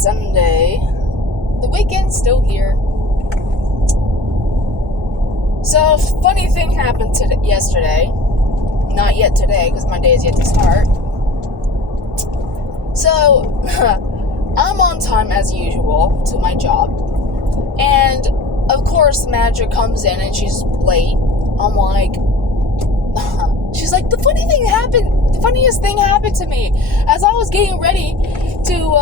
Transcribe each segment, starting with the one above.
Sunday. The weekend's still here. So, funny thing happened yesterday. Not yet today, because my day is yet to start. So, I'm on time as usual to my job. And, of course, the manager comes in and she's late. I'm like, she's like, the funniest thing happened to me. As I was getting ready to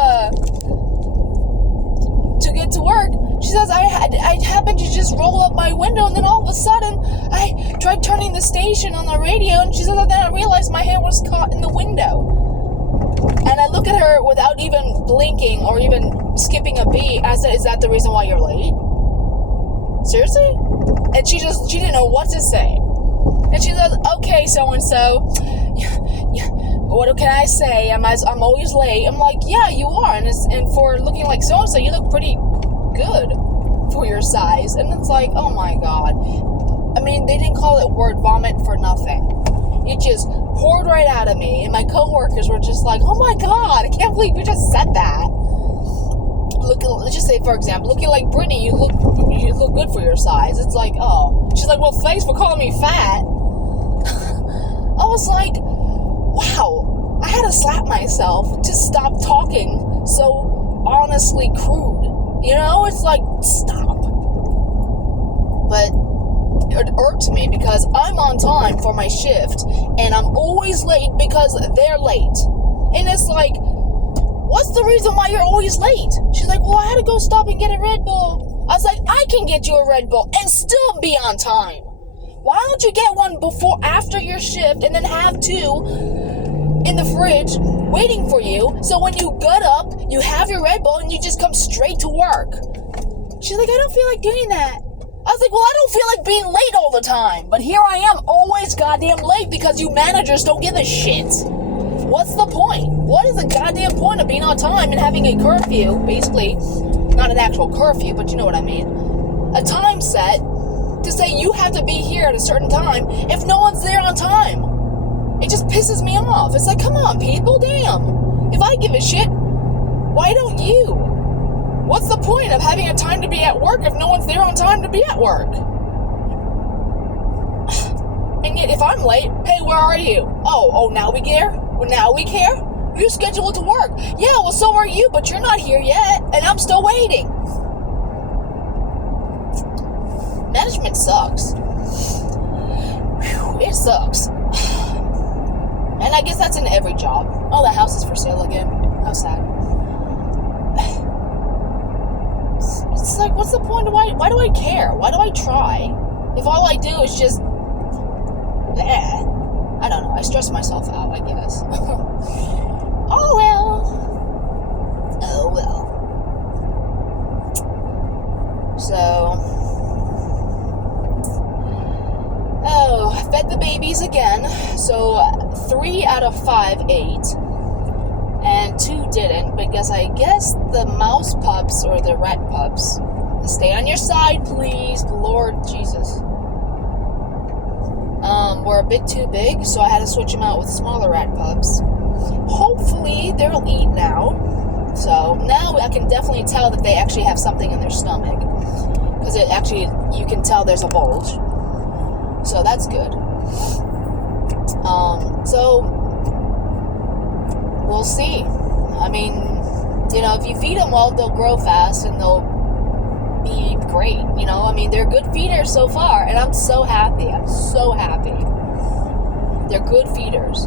get to work, she says, I happened to just roll up my window, and then all of a sudden, I tried turning the station on the radio, and she says, and then I realized my hand was caught in the window. And I look at her without even blinking or even skipping a beat. I said, is that the reason why you're late? Seriously? And she didn't know what to say. And she says, okay, so-and-so, what can I say? I'm always late. I'm like, yeah, you are. And for looking like so-and-so, you look pretty good for your size. And it's like, oh my God. I mean, they didn't call it word vomit for nothing. It just poured right out of me. And my coworkers were just like, oh my God, I can't believe you just said that. Let's just say, for example, looking like Brittany, you look good for your size. It's like, oh. She's like, well, thanks for calling me fat. I was like, wow. I had to slap myself to stop talking so honestly crude. You know, it's like, stop. But it irked me because I'm on time for my shift, and I'm always late because they're late. And it's like, what's the reason why you're always late? She's like, well, I had to go stop and get a Red Bull. I was like, I can get you a Red Bull and still be on time. Why don't you get one after your shift, and then have two in the fridge waiting for you, so when you get up, you have your Red Bull and you just come straight to work? She's like, I don't feel like doing that. I was like, well, I don't feel like being late all the time, but here I am, always goddamn late because you managers don't give a shit. What's the point? What is the goddamn point of being on time and having a curfew, basically, not an actual curfew, but you know what I mean, a time set to say you have to be here at a certain time if no one's there on time? It just pisses me off. It's like, come on, people, damn. If I give a shit, why don't you? What's the point of having a time to be at work if no one's there on time to be at work? And yet, if I'm late, hey, where are you? Oh, now we care? Well, now we care? You're scheduled to work. Yeah, well, so are you, but you're not here yet, and I'm still waiting. Management sucks. Whew, it sucks. And I guess that's in every job. Oh, the house is for sale again. How sad. It's like, what's the point? Why do I care? Why do I try? If all I do is just... I don't know. I stress myself out, I guess. Oh, well. So... I fed the babies again. So 3 out of 5 ate, and 2 didn't, because I guess the mouse pups or the rat pups, stay on your side, please, Lord Jesus, were a bit too big, so I had to switch them out with smaller rat pups. Hopefully they'll eat now. So now I can definitely tell that they actually have something in their stomach, because you can tell there's a bulge. So that's good. So we'll see. I mean, if you feed them well, they'll grow fast and they'll be great. I mean, they're good feeders so far, and I'm so happy. I'm so happy. They're good feeders,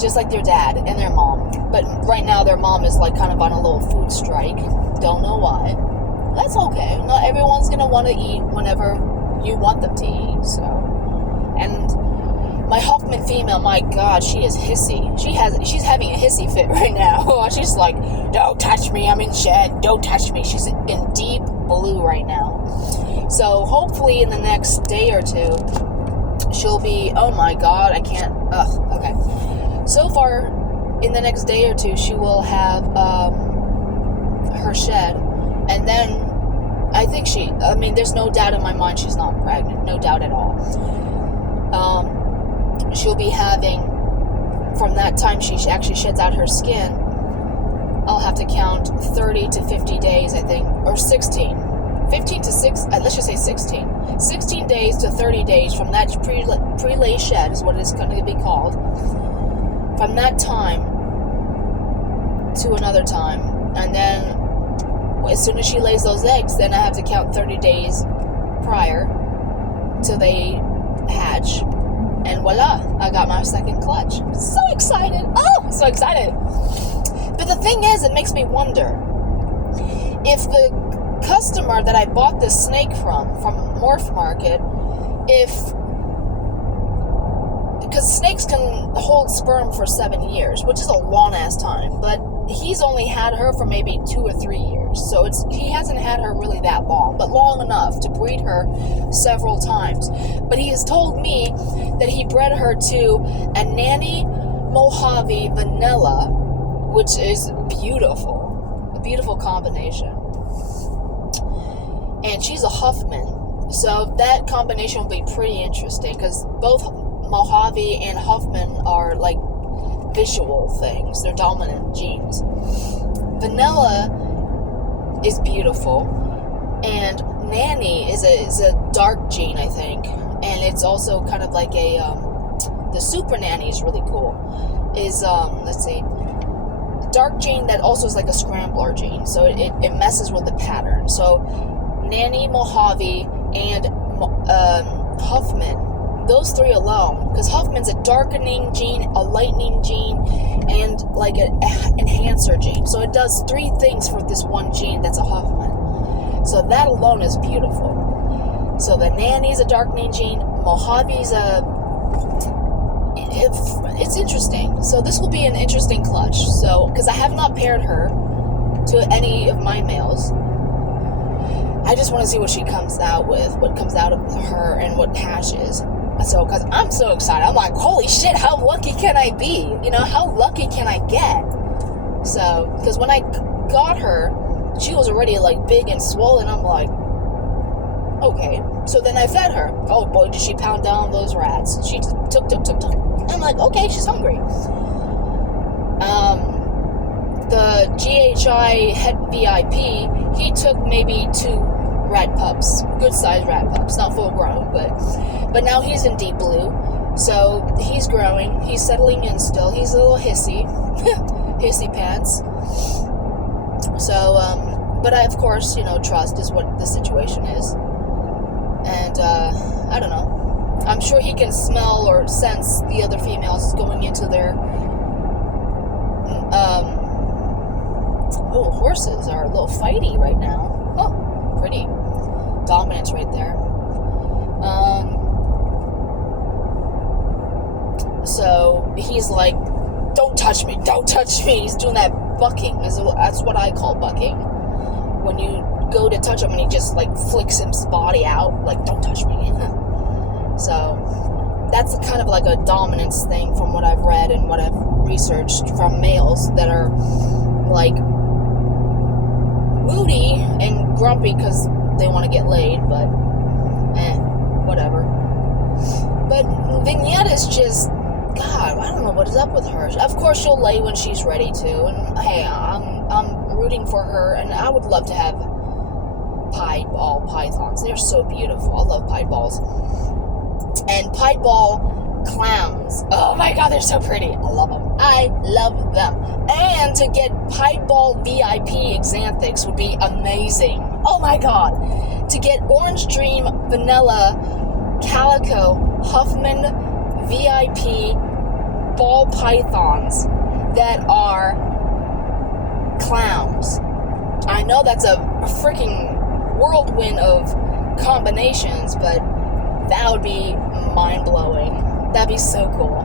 just like their dad and their mom. But right now, their mom is like kind of on a little food strike. Don't know why. That's okay. Not everyone's gonna want to eat whenever you want them to eat. So, and my Hoffman female, my God, she is hissy. She's having a hissy fit right now. She's like, don't touch me, I'm in shed. Don't touch me. She's in deep blue right now. So hopefully in the next day or two, she'll be, oh my God, I can't, okay. So far, in the next day or two, she will have her shed. And then I think there's no doubt in my mind she's not pregnant. No doubt at all. She'll be having, from that time she actually sheds out her skin, I'll have to count 30 to 50 days, I think, or 16. 15 to 6, let's just say 16. 16 days to 30 days from that pre-lay shed is what it's going to be called. From that time to another time. And then as soon as she lays those eggs, then I have to count 30 days prior till they hatch. And voila, I got my second clutch. So excited. Oh, so excited. But the thing is, it makes me wonder if the customer that I bought this snake from Morph Market, because snakes can hold sperm for 7 years, which is a long ass time, but he's only had her for maybe 2 or 3 years, so he hasn't had her really that long, but long enough to breed her several times. But he has told me that he bred her to a Nanny Mojave Vanilla, which is beautiful, a beautiful combination. And she's a Huffman, so that combination will be pretty interesting, because both Mojave and Huffman are like visual things. They're dominant genes. Vanilla is beautiful, and Nanny is a dark gene, I think, and it's also kind of like the Super Nanny is really cool. Is let's see, dark gene that also is like a scrambler gene, so it messes with the pattern. So Nanny, Mojave, and Huffman, those three alone, because Huffman's a darkening gene, a lightening gene, and like an enhancer gene. So it does 3 things for this one gene that's a Huffman. So that alone is beautiful. So the Nanny's a darkening gene, Mojave's it's interesting. So this will be an interesting clutch. So, because I have not paired her to any of my males, I just want to see what she comes out with, what comes out of her, and what hatches. So, because I'm so excited. I'm like, holy shit, how lucky can I be? You know, how lucky can I get? So, because when I got her, she was already, like, big and swollen. I'm like, okay. So then I fed her. Oh, boy, did she pound down those rats. She just took. I'm like, okay, she's hungry. The GHI head VIP, he took maybe 2 rat pups, good-sized rat pups, not full-grown, but now he's in deep blue, so he's growing, he's settling in still, he's a little hissy, hissy pants, so, but I, of course, trust is what the situation is, and, I don't know, I'm sure he can smell or sense the other females going into their, horses are a little fighty right now. Oh, pretty. Dominance right there. So he's like, don't touch me. He's doing that bucking. That's what I call bucking. When you go to touch him and he just like flicks his body out, like, don't touch me. So that's kind of like a dominance thing from what I've read and what I've researched from males that are like moody and grumpy because they want to get laid, but whatever. But Vignette is just, God, I don't know what is up with her. Of course she'll lay when she's ready to, and hey, I'm rooting for her, and I would love to have pied ball pythons. They're so beautiful. I love pied balls. And pied ball clowns. Oh my God, they're so pretty. I love them. And to get pied ball VIP Xanthics would be amazing. Oh my God. To get Orange Dream Vanilla Calico Huffman VIP ball pythons that are clowns. I know that's a freaking whirlwind of combinations, but that would be mind-blowing. That'd be so cool.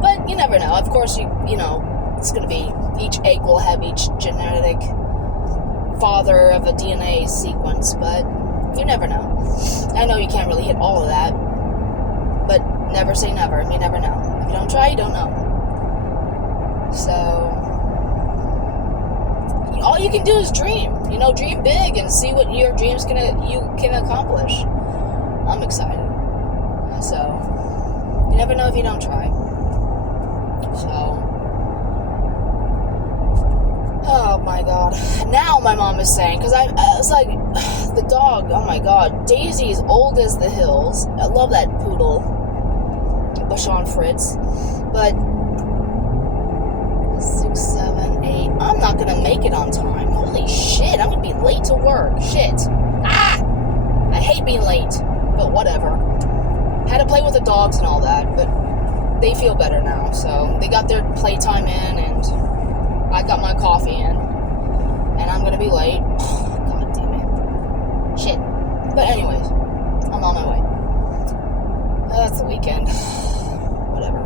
But you never know. Of course, you know, it's going to be, each egg will have each genetic father of a DNA sequence, but you never know. I know you can't really hit all of that, but never say never. You never know. If you don't try, you don't know. So, all you can do is dream. You know, dream big and see what your dreams you can accomplish. I'm excited. So, you never know if you don't try. So, oh my god. Now my mom is saying, because I was like, the dog, oh my god. Daisy's old as the hills. I love that poodle. Bashan Fritz. But 6, 7, 8. I'm not gonna make it on time. Holy shit, I'm gonna be late to work. Shit. I hate being late, but whatever. Had to play with the dogs and all that, but they feel better now. So they got their playtime in, and I got my coffee in, and I'm gonna be late. God damn it. Shit. But anyways, I'm on my way. That's the weekend. Whatever.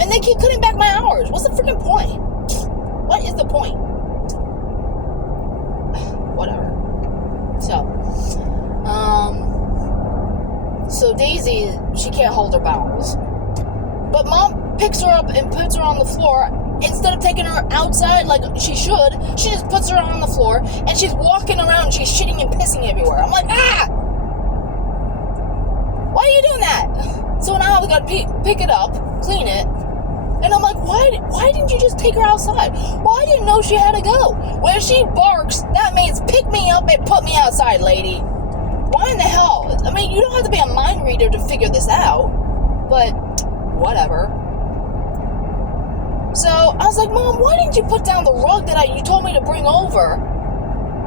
And they keep cutting back my hours. What's the freaking point? What is the point? Whatever. So Daisy, she can't hold her bowels. But Mom picks her up and puts her on the floor. Instead of taking her outside like she should, she just puts her on the floor, and she's walking around, she's shitting and pissing everywhere. I'm like, why are you doing that? So now I've got to pick it up, clean it, and I'm like, why didn't you just take her outside? Well, I didn't know she had to go. When she barks, that means pick me up and put me outside, lady. Why in the hell? I mean, you don't have to be a mind reader to figure this out, but whatever. So I was like, Mom, why didn't you put down the rug that you told me to bring over?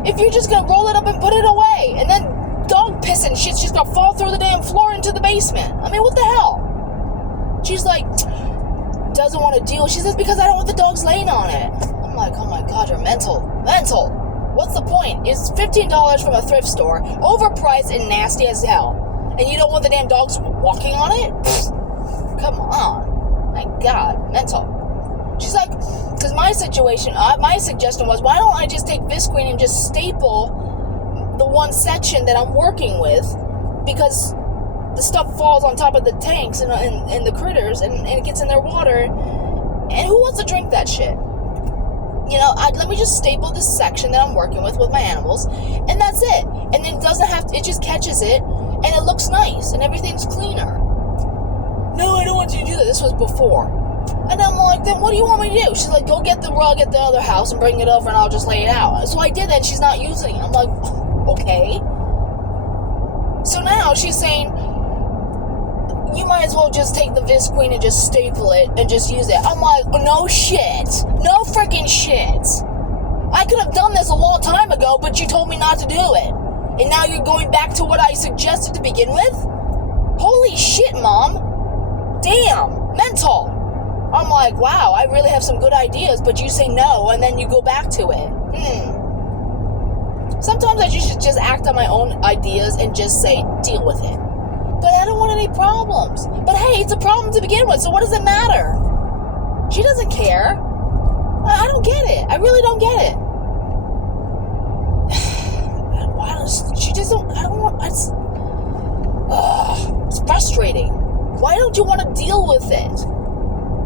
If you're just gonna roll it up and put it away, and then dog piss and shit's just gonna fall through the damn floor into the basement. I mean, what the hell? She's like, doesn't want to deal. She says, because I don't want the dogs laying on it. I'm like, oh my god, you're mental. What's the point? It's $15 from a thrift store, overpriced and nasty as hell, and you don't want the damn dogs walking on it? Pfft, come on. My god, mental. She's like, because my suggestion was, why don't I just take Visqueen and just staple the one section that I'm working with, because the stuff falls on top of the tanks and the critters, and it gets in their water, and who wants to drink that shit? You know, let me just staple this section that I'm working with my animals, and that's it. And then it just catches it, and it looks nice, and everything's cleaner. No, I don't want you to do that. This was before. And I'm like, then what do you want me to do? She's like, go get the rug at the other house and bring it over, and I'll just lay it out. So I did that, and she's not using it. I'm like, okay. So now she's saying, you might as well just take the Visqueen and just staple it and just use it. I'm like, no shit. No freaking shit. I could have done this a long time ago, but you told me not to do it. And now you're going back to what I suggested to begin with? Holy shit, Mom. Damn. Mental. I'm like, wow, I really have some good ideas, but you say no, and then you go back to it. Sometimes I should just act on my own ideas and just say, deal with it. But I don't want any problems. But hey, it's a problem to begin with, so what does it matter? She doesn't care. I don't get it. I really don't get it. Why does she just don't, I don't want, it's frustrating. Why don't you want to deal with it?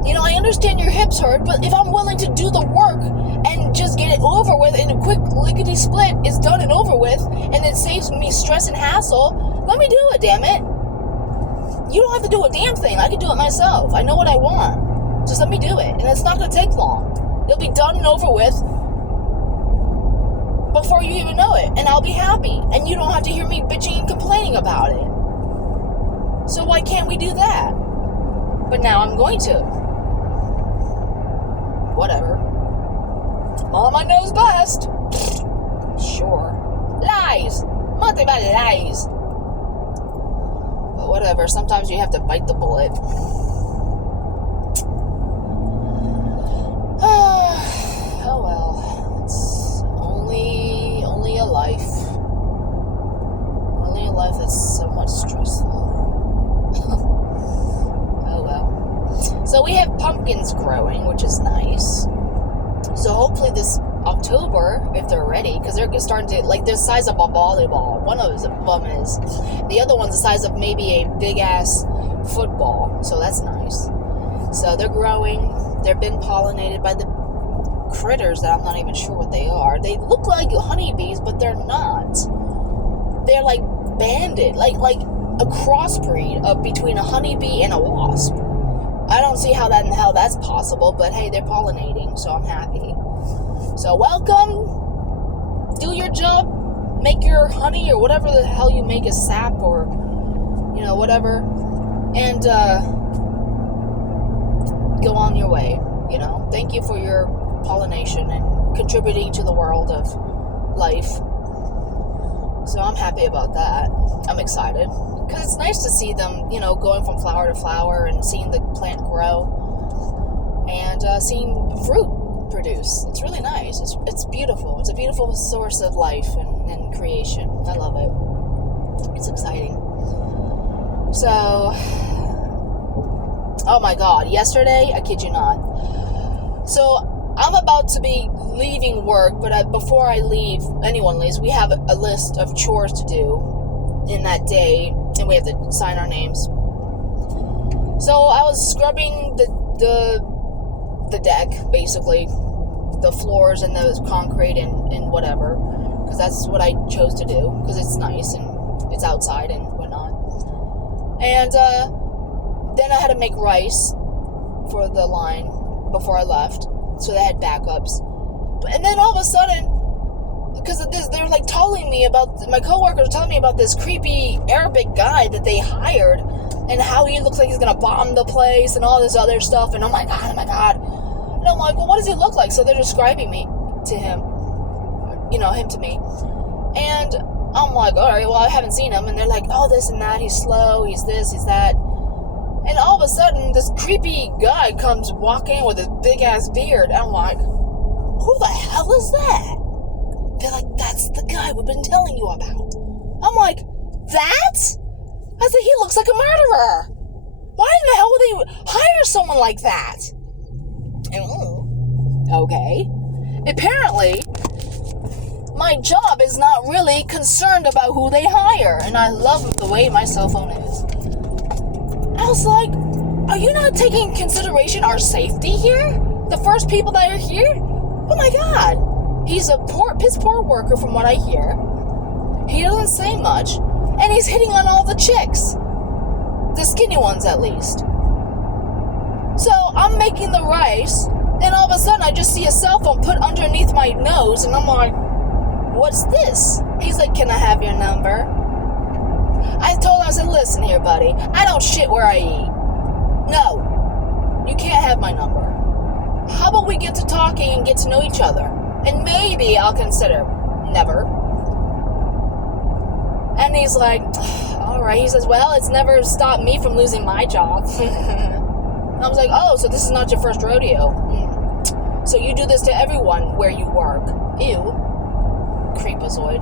You know, I understand your hips hurt, but if I'm willing to do the work and just get it over with in a quick lickety-split, it's done and over with, and it saves me stress and hassle, let me do it, damn it. You don't have to do a damn thing. I can do it myself. I know what I want. Just let me do it, and it's not going to take long. It'll be done and over with before you even know it, and I'll be happy, and you don't have to hear me bitching and complaining about it. So why can't we do that? But now I'm going to. Whatever. Mama knows best. Sure. Lies. Nothing about lies. But whatever. Sometimes you have to bite the bullet. Oh well. It's only a life. Only a life that's so much stressful. So we have pumpkins growing, which is nice. So hopefully this October, if they're ready, because they're starting to, like, they're the size of a volleyball. One of them is. The other one's the size of maybe a big-ass football. So that's nice. So they're growing. They've been pollinated by the critters that I'm not even sure what they are. They look like honeybees, but they're not. They're like banded, like a crossbreed of between a honeybee and a wasp. I don't see how that in hell that's possible, but hey, they're pollinating, so I'm happy. So welcome, do your job, make your honey or whatever the hell you make, a sap or, whatever, and go on your way, Thank you for your pollination and contributing to the world of life. So I'm happy about that. I'm excited. Because it's nice to see them, going from flower to flower and seeing the plant grow and seeing fruit produce. It's really nice. It's beautiful. It's a beautiful source of life and creation. I love it. It's exciting. So, oh my God, yesterday, I kid you not. So I'm about to be leaving work, but before I leave, anyone leaves, we have a list of chores to do in that day, and we have to sign our names. So I was scrubbing the deck, basically, the floors and the concrete and whatever, because that's what I chose to do, because it's nice and it's outside and whatnot. And then I had to make rice for the line before I left, so they had backups. And then all of a sudden, because of this, they're like telling me about, my coworkers telling me about this creepy Arabic guy that they hired and how he looks like he's gonna bomb the place and all this other stuff. And oh my god. And I'm like, well, what does he look like? So they're describing me to him, him to me. And I'm like, all right, well, I haven't seen him. And they're like, oh, this and that, he's slow, he's this, he's that. And all of a sudden, this creepy guy comes walking with his big-ass beard. And I'm like, who the hell is that? They're like, that's the guy we've been telling you about. I'm like, that? I said, he looks like a murderer. Why in the hell would they hire someone like that? And, okay. Apparently, my job is not really concerned about who they hire. And I love the way my cell phone is. I was like, are you not taking consideration our safety here? The first people that are here? Oh my god. He's a piss poor worker from what I hear. He doesn't say much. And he's hitting on all the chicks. The skinny ones, at least. So, I'm making the rice, and all of a sudden I just see a cell phone put underneath my nose, and I'm like, what's this? He's like, can I have your number? I told him, I said, listen here, buddy. I don't shit where I eat. No. You can't have my number. How about we get to talking and get to know each other? And maybe I'll consider. Never. And he's like, alright. He says, well, it's never stopped me from losing my job. I was like, oh, so this is not your first rodeo. So you do this to everyone where you work. Ew. Creepazoid.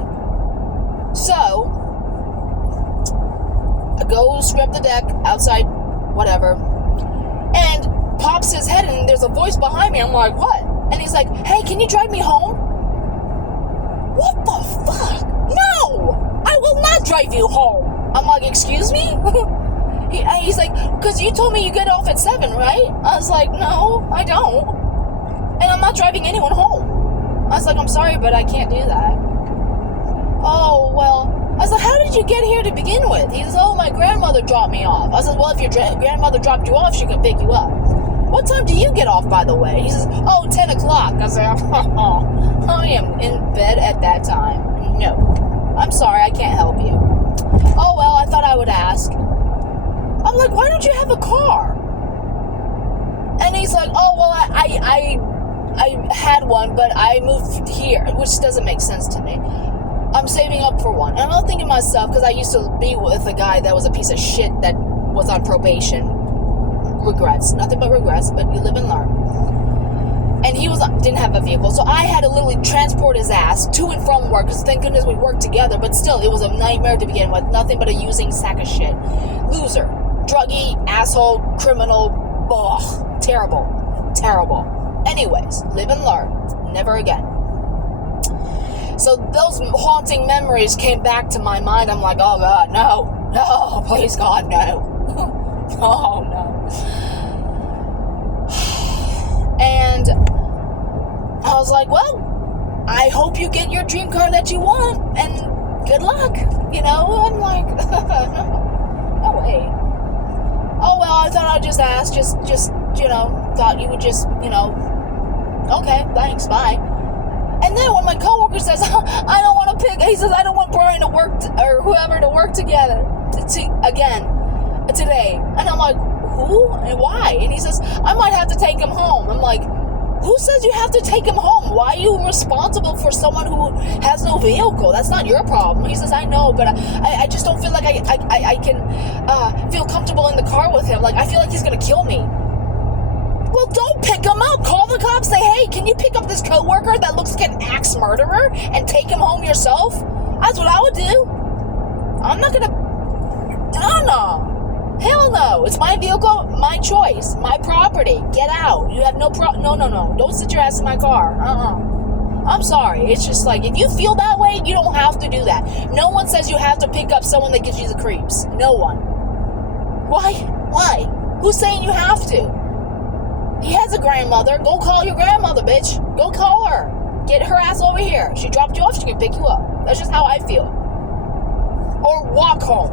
So, I go scrub the deck outside, whatever, and pops his head and there's a voice behind me. I'm like, what? And he's like, hey, can you drive me home? What the fuck? No! I will not drive you home. I'm like, excuse me? He's like, because you told me you get off at 7, right? I was like, no, I don't. And I'm not driving anyone home. I was like, I'm sorry, but I can't do that. Oh, well. I was like, how did you get here to begin with? He says, oh, my grandmother dropped me off. I said, well, if your grandmother dropped you off, she can pick you up. What time do you get off, by the way? He says, oh, 10 o'clock. I said, oh, I am in bed at that time. No. I'm sorry, I can't help you. Oh, well, I thought I would ask. I'm like, why don't you have a car? And he's like, oh, well, I had one, but I moved here, which doesn't make sense to me. I'm saving up for one. And I'm thinking to myself, because I used to be with a guy that was a piece of shit that was on probation. Regrets. Nothing but regrets, but you live and learn. And he didn't have a vehicle, so I had to literally transport his ass to and from work, because thank goodness we worked together, but still, it was a nightmare to begin with. Nothing but a using sack of shit. Loser. Druggy, asshole, criminal, ugh. Terrible. Anyways, live and learn. Never again. So those haunting memories came back to my mind. I'm like, oh God, no, please God, no. Oh no. And I was like, well, I hope you get your dream car that you want, and good luck. I'm like, no way. oh, well, I thought I'd just ask, just, thought you would just, okay, thanks, bye. And then when my coworker says, I don't want to pick, he says, I don't want Brian to work, or whoever to work together, today. And I'm like, who and why? And he says, I might have to take him home. I'm like, who says you have to take him home? Why are you responsible for someone who has no vehicle? That's not your problem. He says, I know, but I just don't feel like I can feel comfortable in the car with him. Like, I feel like he's going to kill me. Well, don't pick him up. Call the cops. Say, hey, can you pick up this coworker that looks like an axe murderer and take him home yourself? That's what I would do. I'm not going to... No. Hell no. It's my vehicle, my choice, my property. Get out. You have no No. Don't sit your ass in my car. I'm sorry. It's just like, if you feel that way, you don't have to do that. No one says you have to pick up someone that gives you the creeps. No one. Why? Who's saying you have to? He has a grandmother. Go call your grandmother, bitch. Go call her. Get her ass over here. She dropped you off, she can pick you up. That's just how I feel. Or walk home.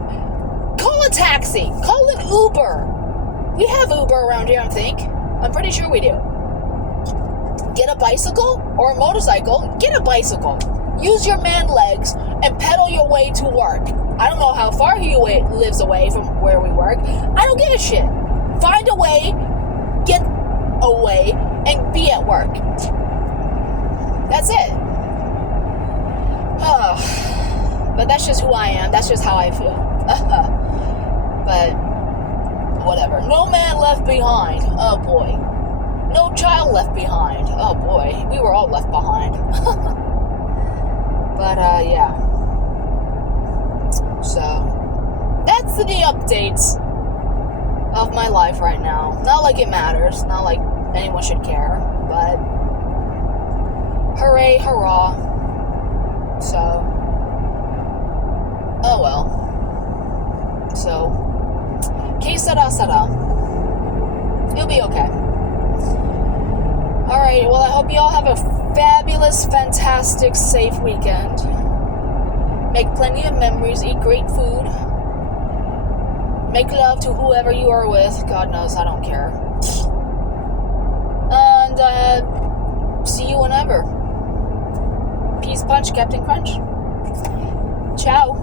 Call a taxi. Call an Uber. We have Uber around here, I think. I'm pretty sure we do. Get a bicycle or a motorcycle. Get a bicycle. Use your man legs and pedal your way to work. I don't know how far he lives away from where we work. I don't give a shit. Find a way, get away, and be at work. That's it. But that's just who I am. That's just how I feel. But whatever. No man left behind. Oh boy. No child left behind. Oh boy. We were all left behind. But yeah. So that's the updates of my life right now. Not like it matters. Not like anyone should care. But hooray, hurrah. So oh well. So, que sera, sera. You'll be okay. Alright, well, I hope you all have a fabulous, fantastic, safe weekend. Make plenty of memories, eat great food. Make love to whoever you are with. God knows, I don't care. And, see you whenever. Peace punch, Captain Crunch. Ciao.